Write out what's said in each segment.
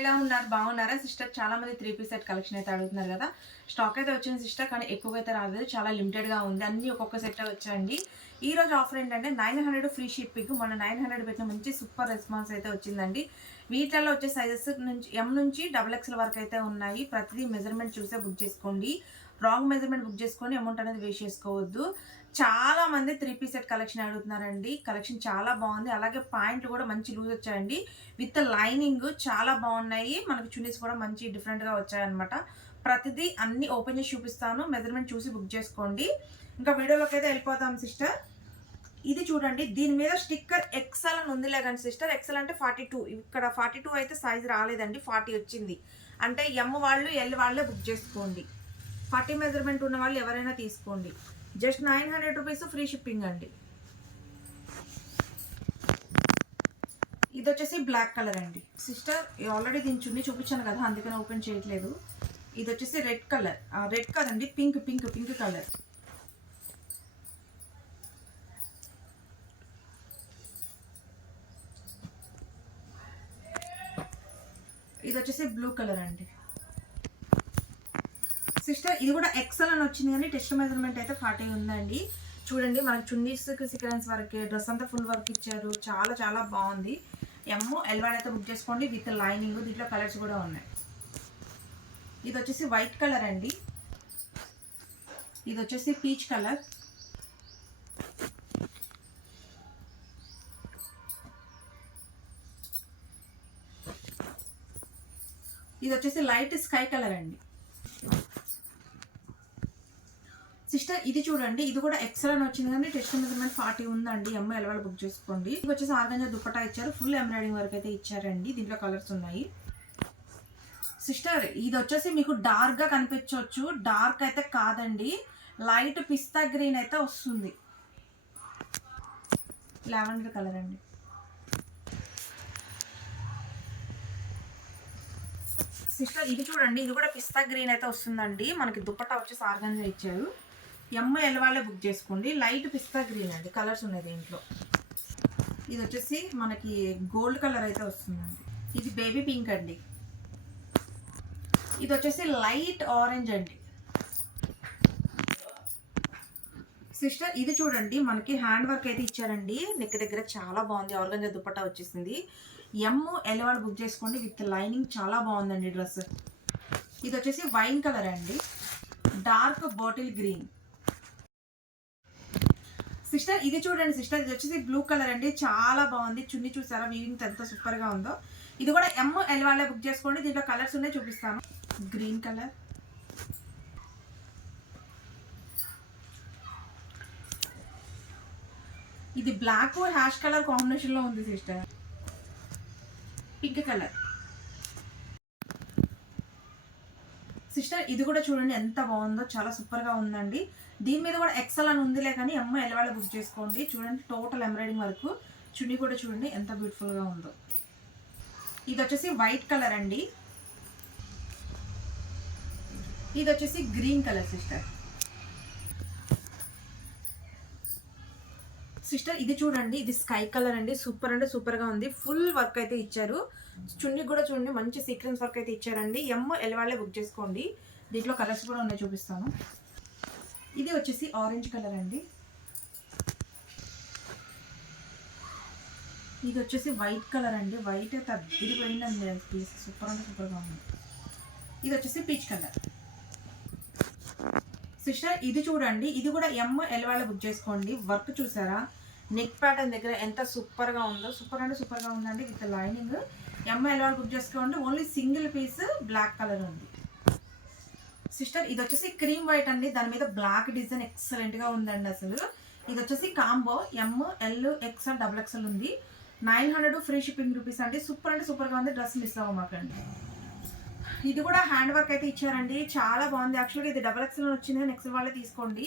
ఎలా ఉన్నారు? బాగున్నారా? సిస్టర్ చాలా మంది త్రీ పీస్ సెట్ కలెక్షన్ అయితే అడుగుతున్నారు కదా. స్టాక్ అయితే వచ్చింది సిస్టర్ కానీ ఎక్కువగా అయితే రాలేదు. చాలా లిమిటెడ్గా ఉంది. అన్ని ఒక్కొక్క సెట్ వచ్చాయండి. ఈ రోజు ఆఫర్ ఏంటంటే నైన్ హండ్రెడ్ ఫ్రీ షిప్పింగ్. మన నైన్ హండ్రెడ్ పెట్టిన మంచి సూపర్ రెస్పాన్స్ అయితే వచ్చిందండి. వీటిల్లో వచ్చే సైజెస్ నుంచి ఎం నుంచి డబుల్ ఎక్స్ల వరకు అయితే ఉన్నాయి. ప్రతిదీ మెజర్మెంట్ చూసే బుక్ చేసుకోండి. రాంగ్ మెజర్మెంట్ బుక్ చేసుకొని అమౌంట్ అనేది వేస్ట్ చేసుకోవద్దు. చాలా మంది త్రీ పీస్ సెట్ కలెక్షన్ అడుగుతున్నారండి. కలెక్షన్ చాలా బాగుంది. అలాగే పాయింట్లు కూడా మంచి లూజ్ వచ్చాయండి. విత్ లైనింగ్ చాలా బాగున్నాయి. మనకి చున్నీస్ కూడా మంచి డిఫరెంట్గా వచ్చాయన్నమాట. ప్రతిదీ అన్ని ఓపెన్ చేసి చూపిస్తాను. మెజర్మెంట్ చూసి బుక్ చేసుకోండి. ఇంకా వీడియోలోకి అయితే వెళ్ళిపోతాం సిస్టర్ ఇది చూడండి. దీని మీద స్టిక్కర్ ఎక్సెల్ అని ఉందిలే కానీ సిస్టర్ ఎక్సెల్ అంటే ఫార్టీ టూ ఇక్కడ ఫార్టీ టూ అయితే సైజ్ రాలేదండి. ఫార్టీ వచ్చింది. అంటే ఎమ్ వాళ్ళు ఎల్ వాళ్ళే బుక్ చేసుకోండి. ఫార్టీ మెజర్మెంట్ ఉన్న వాళ్ళు ఎవరైనా తీసుకోండి. Just nine hundred rupees free shipping అండి. ఇది వచ్చేసి బ్లాక్ కలర్ అండి. సిస్టర్ ఆల్రెడీ దీని చున్నీ చూపించాను కదా అందుకని ఓపెన్ చేయట్లేదు. ఇది వచ్చేసి రెడ్ కలర్. రెడ్ కదండి పింక్ పింక్ పింక్ కలర్. ఇది వచ్చేసి బ్లూ కలర్ అండి. సిస్టర్ ఇది కూడా ఎక్సెల్ అని వచ్చింది కానీ టెస్ట్ మెజర్మెంట్ అయితే ఫార్టీ ఉందండి. చూడండి మనకు చున్నీస్ సీక్వెన్స్ వరకే డ్రెస్ అంతా ఫుల్ వర్క్ ఇచ్చారు. చాలా చాలా బాగుంది. ఎమ్మో ఎల్వాడ్ అయితే బుక్ చేసుకోండి విత్ లైనింగ్ దీంట్లో కలర్స్ కూడా ఉన్నాయి. ఇది వచ్చేసి వైట్ కలర్ అండి. ఇది వచ్చేసి పీచ్ కలర్ ఇది వచ్చేసి లైట్ స్కై కలర్ అండి. సిస్టర్ ఇది చూడండి ఇది కూడా ఎక్సెల్ అని వచ్చింది కానీ టెస్ట్ మెజర్మెంట్ ఫార్టీ ఉందండి అమ్మాయి ఎలవాళ్ళు బుక్ చేసుకోండి. ఇది వచ్చేసి ఆర్గంజా దుప్పటా ఇచ్చారు ఫుల్ ఎంబ్రాయిడింగ్ వరకు అయితే ఇచ్చారండి దీంట్లో కలర్స్ ఉన్నాయి. సిస్టర్ ఇది వచ్చేసి మీకు డార్క్గా కనిపించవచ్చు డార్క్ అయితే కాదండి లైట్ పిస్తా గ్రీన్ అయితే వస్తుంది. లావెండర్ కలర్ అండి. సిస్టర్ ఇది చూడండి ఇది కూడా పిస్తా గ్రీన్ అయితే వస్తుందండి మనకి దుప్పట్టా వచ్చేసి ఆర్గంజా ఇచ్చారు. ఎమ్మ వాళ్ళే బుక్ చేసుకోండి. లైట్ పిస్తా గ్రీన్ అండి. కలర్స్ ఉన్నాయి దీంట్లో. ఇది వచ్చేసి మనకి గోల్డ్ కలర్ అయితే వస్తుందండి. ఇది బేబీ పింక్ అండి. ఇది వచ్చేసి లైట్ ఆరెంజ్ అండి. సిస్టర్ ఇది చూడండి. మనకి హ్యాండ్ వర్క్ అయితే ఇచ్చారండి. నెక్ దగ్గర చాలా బాగుంది. ఆర్గంజా దుపట్టా వచ్చేసింది. ఎమ్ ఎలవాడు బుక్ చేసుకోండి. విత్ లైనింగ్ చాలా బాగుందండి డ్రెస్. ఇది వచ్చేసి వైన్ కలర్ అండి. డార్క్ బాటిల్ గ్రీన్ సిస్టర్ ఇది చూడండి సిస్టర్ ఇది వచ్చేసి బ్లూ కలర్ అండి. చాలా బాగుంది. చున్ని చూసారా? వీవింగ్ ఎంత సూపర్గా ఉందో. ఇది కూడా ఎమ్ ఎల్ వాళ్ళే బుక్ చేసుకోండి. దీంట్లో కలర్స్ ఉన్నాయి చూపిస్తాను. గ్రీన్ కలర్ ఇది బ్లాక్ హ్యాష్ కలర్ కాంబినేషన్లో ఉంది సిస్టర్. పింక్ కలర్ సిస్టర్ ఇది కూడా చూడండి ఎంత బాగుందో. చాలా సూపర్గా ఉందండి. దీని మీద కూడా ఎక్సెల్ అని ఉందిలే కానీ అమ్మ ఎల్లవాళ్ళ బుక్ చేసుకోండి. చూడండి టోటల్ ఎంబ్రాయిడింగ్ వరకు. చున్నీ కూడా చూడండి ఎంత బ్యూటిఫుల్గా ఉందో. ఇది వచ్చేసి వైట్ కలర్ అండి. ఇది వచ్చేసి గ్రీన్ కలర్ సిస్టర్ సిస్టర్ ఇది చూడండి ఇది స్కై కలర్ అండి. సూపర్ అంటే సూపర్గా ఉంది. ఫుల్ వర్క్ అయితే ఇచ్చారు. చున్నీ కూడా చూడండి మంచి సీక్వెన్స్ వర్క్ అయితే ఇచ్చారండి. ఎమ్ ఎలవాళ్ళే బుక్ చేసుకోండి. దీంట్లో కలర్స్ కూడా ఉన్నాయి చూపిస్తాను. ఇది వచ్చేసి ఆరెంజ్ కలర్ అండి. ఇది వచ్చేసి వైట్ కలర్ అండి. వైట్ అయితే అద్దరిపోయిందండి పీస్ సూపర్ అంటే సూపర్గా ఉంది. ఇది వచ్చేసి పీచ్ కలర్. సిస్టర్ ఇది చూడండి. ఇది కూడా ఎమ్ ఎలవాళ్ళ బుక్ చేసుకోండి. వర్క్ చూసారా? నెక్ ప్యాటర్న్ దగ్గర ఎంత సూపర్గా ఉందో. సూపర్ అంటే సూపర్గా ఉందండి. With lining. M L book చేసుకోండి. Only single piece black colour ఉంది. సిస్టర్ ఇది వచ్చేసి క్రీమ్ వైట్ అండి. దాని మీద బ్లాక్ డిజైన్ ఎక్సలెంట్గా ఉందండి అసలు. ఇది వచ్చేసి combo M L XL double XL ఉంది. Nine hundred free shipping rupees అండి. సూపర్ అంటే సూపర్గా ఉంది. డ్రెస్ మిస్ అవ్వమాకండి ఇది కూడా హ్యాండ్ వర్క్ అయితే ఇచ్చారండి. చాలా బాగుంది. యాక్చువల్గా ఇది డబల్ ఎక్స్ఎల్ వచ్చింది. నెక్స్ట్ వాళ్ళే తీసుకోండి.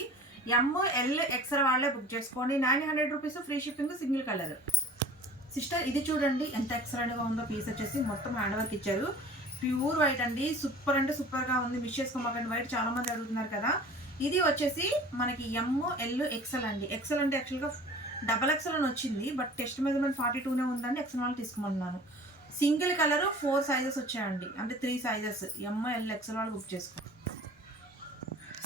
ఎమ్ ఎల్ ఎక్స్ఎల్ వాళ్ళే బుక్ చేసుకోండి. Nine hundred rupees free shipping single colour sister ఇది చూడండి. ఎంత ఎక్సలెంట్గా ఉందో పీస్ వచ్చేసి మొత్తం హ్యాండ్ వర్క్ ఇచ్చారు. ప్యూర్ వైట్ అండి. సూపర్ అంటే సూపర్గా ఉంది. మిస్ చేసుకోమాకండి. వైట్ చాలా మంది అడుగుతున్నారు కదా. ఇది వచ్చేసి మనకి ఎమ్ ఎల్ ఎక్సెల్ అండి. ఎక్సెల్ అంటే యాక్చువల్గా డబల్ ఎక్సెల్ అని వచ్చింది. బట్ టెస్ట్ మెజర్మెంట్ ఫార్టీ టూనే ఉందండి. ఎక్సెల్ వాళ్ళు తీసుకోమన్నాను. సింగిల్ కలర్ ఫోర్ సైజెస్ వచ్చాయండి. అంటే three sizes M L XL వాళ్ళు బుక్ చేసుకో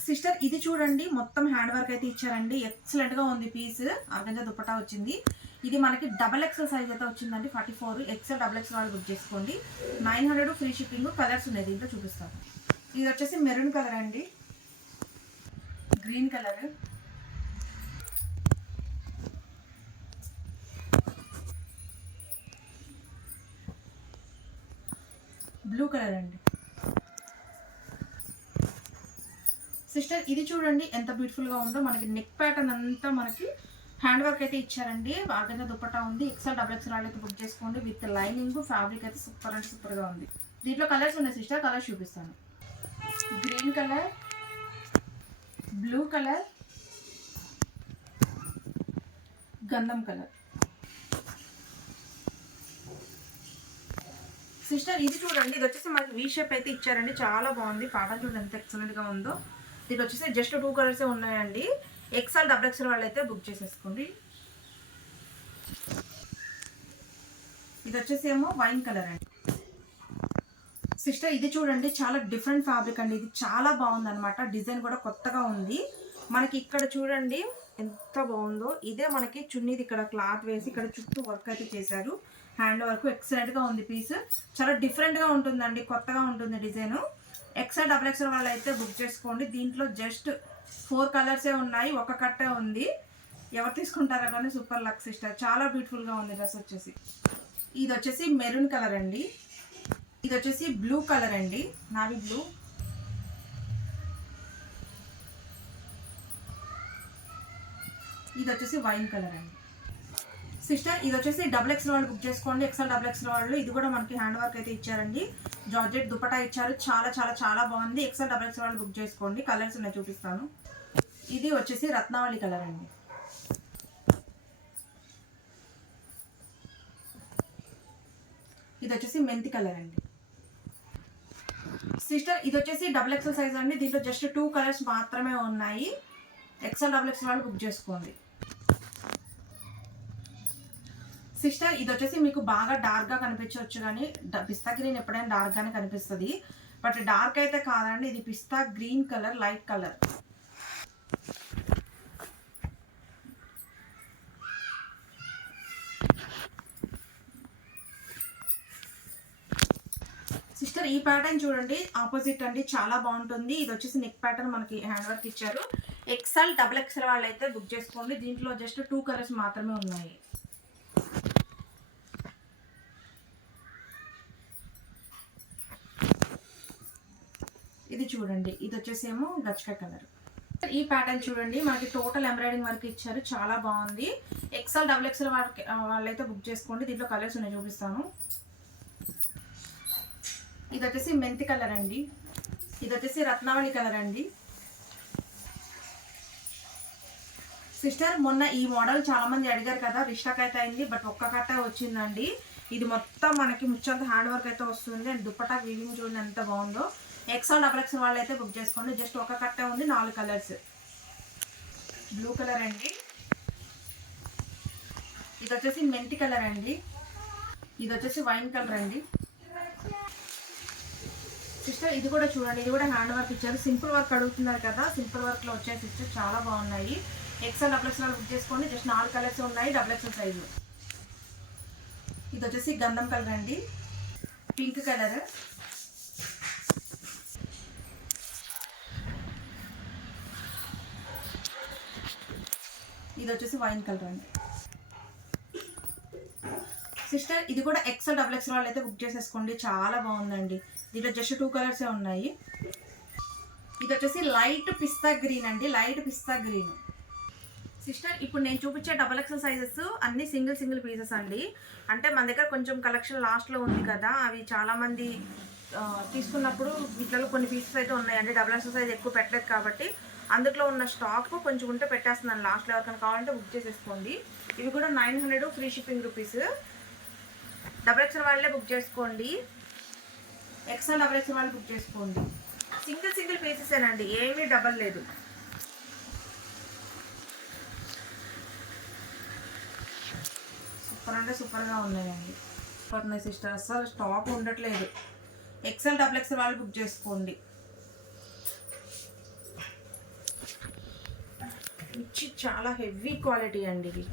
సిస్టర్ ఇది చూడండి. మొత్తం హ్యాండ్ వర్క్ అయితే ఇచ్చారండి. ఎక్సలెంట్గా ఉంది పీస్ ఆర్గంజా దుప్పటా వచ్చింది. ఇది మనకి డబల్ ఎక్సెల్ సైజ్ అయితే వచ్చిందండి. Forty four XL double XL వాళ్ళు బుక్ చేసుకోండి. Nine hundred free shipping colours ఉన్నాయి. దీంట్లో చూపిస్తాను. ఇది వచ్చేసి మెరూన్ కలర్ అండి. గ్రీన్ కలర్ బ్లూ కలర్ అండి. సిస్టర్ ఇది చూడండి ఎంత బ్యూటిఫుల్గా ఉందో. మనకి నెక్ ప్యాటర్న్ అంతా మనకి హ్యాండ్ వర్క్ అయితే ఇచ్చారండి. బాగా దుప్పటా ఉంది. ఎక్సెల్ డబుల్ ఎక్సెల్ అయితే బుక్ చేసుకోండి. విత్ లైనింగ్ ఫ్యాబ్రిక్ అయితే సూపర్ అంటే సూపర్గా ఉంది. దీంట్లో కలర్స్ ఉన్నాయి సిస్టర్ కలర్స్ చూపిస్తాను. గ్రీన్ కలర్ బ్లూ కలర్ గంధం కలర్ సిస్టర్ ఇది చూడండి. ఇది వచ్చేసి మనకి వీ షేప్ అయితే ఇచ్చారండి. చాలా బాగుంది. పాటలు చూడండి ఎంత ఎక్సలెంట్గా ఉందో. ఇది వచ్చేసి జస్ట్ టూ కలర్సే ఉన్నాయండి. ఎక్సెల్ డబుల్ ఎక్సెల్ వాళ్ళు అయితే బుక్ చేసేసుకోండి. ఇది వచ్చేసి ఏమో వైన్ కలర్ అండి. సిస్టర్ ఇది చూడండి చాలా డిఫరెంట్ ఫ్యాబ్రిక్ అండి. ఇది చాలా బాగుందనమాట డిజైన్ కూడా కొత్తగా ఉంది. మనకి ఇక్కడ చూడండి ఎంత బాగుందో. ఇదే మనకి చున్నీది ఇక్కడ క్లాత్ వేసి ఇక్కడ చుట్టూ వర్క్ అయితే చేశారు. హ్యాండ్ వర్క్ ఎక్సలెంట్గా ఉంది పీస్ చాలా డిఫరెంట్గా ఉంటుందండి కొత్తగా ఉంటుంది డిజైను ఎక్సెల్ డబుల్ ఎక్సెల్ వాళ్ళు అయితే బుక్ చేసుకోండి. దీంట్లో జస్ట్ ఫోర్ కలర్సే ఉన్నాయి. ఒక కట్టే ఉంది. ఎవరు తీసుకుంటారో కానీ సూపర్ లక్ సిస్టర్ చాలా బ్యూటిఫుల్గా ఉంది డ్రెస్ వచ్చేసి. ఇది వచ్చేసి మెరూన్ కలర్ అండి. ఇది వచ్చేసి బ్లూ కలర్ అండి. నావి బ్లూ ఇది వచ్చేసి వైన్ కలర్ అండి. సిస్టర్ ఇది వచ్చేసి డబుల్ ఎక్స్ వాళ్ళు బుక్ చేసుకోండి. ఎక్స్ఎల్ డబుల్ ఎక్స్ వాళ్ళు ఇది కూడా మనకి హ్యాండ్ వర్క్ అయితే ఇచ్చారండి. జార్జెట్ దుపటా ఇచ్చారు. చాలా చాలా చాలా బాగుంది. ఎక్స్ఎల్ డబుల్ ఎక్స్ వాళ్ళు బుక్ చేసుకోండి. కలర్స్ ఉన్నాయి చూపిస్తాను. ఇది వచ్చేసి రత్నావళి కలర్ అండి. ఇది వచ్చేసి మెంతి కలర్ అండి. సిస్టర్ ఇది వచ్చేసి డబుల్ ఎక్సెల్ సైజ్ అండి. దీంట్లో జస్ట్ టూ కలర్స్ మాత్రమే ఉన్నాయి. ఎక్సెల్ డబుల్ ఎక్స్ వాళ్ళు బుక్ చేసుకోండి. సిస్టర్ ఇది వచ్చేసి మీకు బాగా డార్క్గా కనిపించవచ్చు కానీ పిస్తా గ్రీన్ ఎప్పుడైనా డార్క్గానే కనిపిస్తుంది. బట్ డార్క్ అయితే కాదండి ఇది pista green colour light colour sister ఈ ప్యాటర్న్ చూడండి ఆపోజిట్ అండి చాలా బాగుంటుంది. ఇది వచ్చేసి నెక్ ప్యాటర్న్ మనకి హ్యాండ్ వర్క్ ఇచ్చారు ఎక్సెల్ డబుల్ ఎక్సెల్ వాళ్ళు అయితే బుక్ చేసుకోండి. దీంట్లో జస్ట్ టూ కలర్స్ మాత్రమే ఉన్నాయి. చూడండి. ఇది వచ్చేసేమో గచ్చక కలర్. ఈ ప్యాటర్న్ చూడండి. మనకి టోటల్ ఎంబ్రాయిడింగ్ వర్క్ ఇచ్చారు. చాలా బాగుంది. ఎక్సెల్ డబుల్ ఎక్సెల్ వర్క్ వాళ్ళైతే బుక్ చేసుకోండి. దీంట్లో కలర్స్ ఉన్నాయి చూపిస్తాను. ఇది వచ్చేసి మెంతి కలర్ అండి. ఇది వచ్చేసి రత్నావళి కలర్ అండి. సిస్టర్ మొన్న ఈ మోడల్ చాలా మంది అడిగారు కదా రిష్టాక్ అయితే అయింది బట్ ఒక్క కట్ట వచ్చిందండి. ఇది మొత్తం మనకి ముచ్చంత హ్యాండ్ వర్క్ అయితే వస్తుంది. అండ్ దుప్పటా వీవింగ్ చూడండి ఎంత బాగుందో. ఎక్సల్ డబల్ ఎక్స్ వాళ్ళు అయితే బుక్ చేసుకోండి. జస్ట్ ఒక కట్టే ఉంది నాలుగు కలర్స్ బ్లూ కలర్ అండి. ఇది వచ్చేసి మెంతి కలర్ అండి. ఇది వచ్చేసి వైన్ కలర్ అండి. సిస్టర్ ఇది కూడా చూడండి. ఇది కూడా హ్యాండ్ వర్క్ ఇచ్చారు. సింపుల్ వర్క్ అడుగుతున్నారు కదా. సింపుల్ వర్క్లో వచ్చే సిస్టర్ చాలా బాగున్నాయి. ఎక్సెల్ డబుల్ ఎక్స్ఎల్ బుక్ చేసుకోండి. జస్ట్ నాలుగు కలర్స్ ఉన్నాయి డబుల్ ఎక్స్ఎల్ సైజు ఇది వచ్చేసి గంధం కలర్ అండి. పింక్ కలర్ ఇది వచ్చేసి వైన్ కలర్ అండి. సిస్టర్ ఇది కూడా ఎక్సెల్ డబుల్ ఎక్సెల్ వాళ్ళు అయితే బుక్ చేసేసుకోండి. చాలా బాగుందండి. దీంట్లో జస్ట్ టూ కలర్సే ఉన్నాయి. ఇది వచ్చేసి లైట్ పిస్తా గ్రీన్ అండి. లైట్ పిస్తా గ్రీన్ సిస్టర్ ఇప్పుడు నేను చూపించే డబల్ ఎక్సెల్ సైజెస్ అన్ని సింగిల్ సింగిల్ పీసెస్ అండి. అంటే మన దగ్గర కొంచెం కలెక్షన్ లాస్ట్లో ఉంది కదా. అవి చాలామంది తీసుకున్నప్పుడు వీటిలో కొన్ని పీసెస్ అయితే ఉన్నాయండి. డబల్ ఎక్సెల్ సైజ్ ఎక్కువ పెట్టలేదు కాబట్టి అందులో ఉన్న స్టాక్ కొంచెం ఉంటే పెట్టేస్తున్నాను. లాస్ట్లో ఎవరికైనా కావాలంటే బుక్ చేసేసుకోండి. ఇవి కూడా nine hundred free shipping rupees. Double XL వాళ్ళే బుక్ చేసుకోండి. ఎక్స్ఎల్ డబల్ ఎక్స్ఎల్ వాళ్ళు బుక్ చేసుకోండి. సింగిల్ సింగిల్ పీసెసేనండి ఏమీ డబల్ లేదు. సూపర్ అంటే సూపర్గా ఉన్నాయండి. అయిపోతున్నాయి సిస్టర్ అసలు స్టాక్ ఉండట్లేదు. ఎక్సెల్ డబుల్ ఎక్సెల్ వాళ్ళు బుక్ చేసుకోండి. ఇచ్చి చాలా హెవీ క్వాలిటీ అండి ఇది.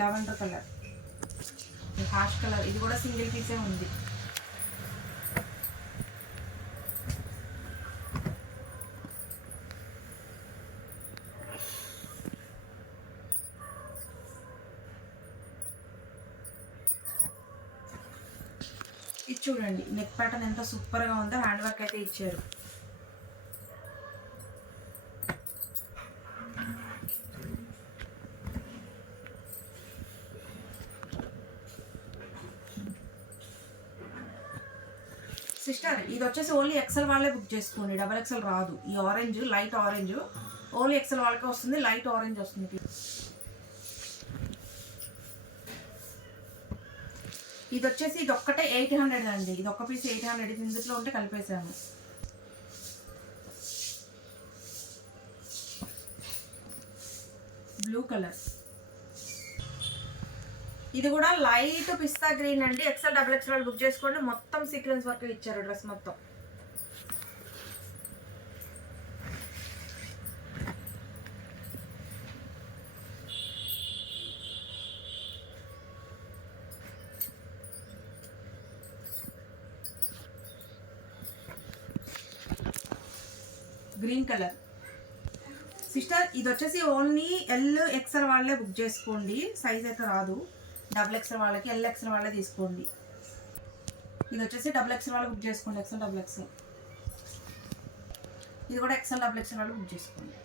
లెవెండర్ కలర్ హాష్ కలర్ ఇది కూడా సింగిల్ పీసే ఉంది. చూడండి. నెక్ ప్యాటర్న్ ఎంత సూపర్గా ఉందో హ్యాండ్ వర్క్ అయితే ఇచ్చారు. సిస్టర్ ఇది వచ్చేసి ఓన్లీ ఎక్సెల్ వాళ్ళే బుక్ చేసుకోండి. డబల్ ఎక్సెల్ రాదు. ఈ orange light orange only XL వాళ్ళకే వస్తుంది. లైట్ ఆరెంజ్ వస్తుంది. ఇది వచ్చేసి ఇది ఒక్కటే ఎయిట్ హండ్రెడ్ అండి. ఇది ఒక్క పీస్ ఎయిట్ హండ్రెడ్ ఇది ఇందులో ఉంటే కలిపేసాము. Blue colour. ఇది కూడా లైట్ పిస్తా గ్రీన్ అండి. ఎక్సెల్ డబుల్ ఎక్సెల్ బుక్ చేసుకోండి. మొత్తం సీక్వెన్స్ వర్క్ ఇచ్చారు డ్రెస్ మొత్తం. Green colour. సిస్టర్ ఇది వచ్చేసి ఓన్లీ ఎల్ ఎక్స్ఎల్ వాళ్ళే బుక్ చేసుకోండి. సైజ్ అయితే రాదు. డబుల్ ఎక్స్ఎల్ వాళ్ళకి ఎల్ ఎక్స్ఎల్ వాళ్ళే తీసుకోండి. ఇది వచ్చేసి డబుల్ ఎక్స్ఎల్ వాళ్ళు బుక్ చేసుకోండి. ఎక్స్ఎల్ డబుల్ ఎక్స్ఎల్ ఇది కూడా ఎక్స్ఎల్ డబుల్ ఎక్స్ఎల్ వాళ్ళు బుక్ చేసుకోండి.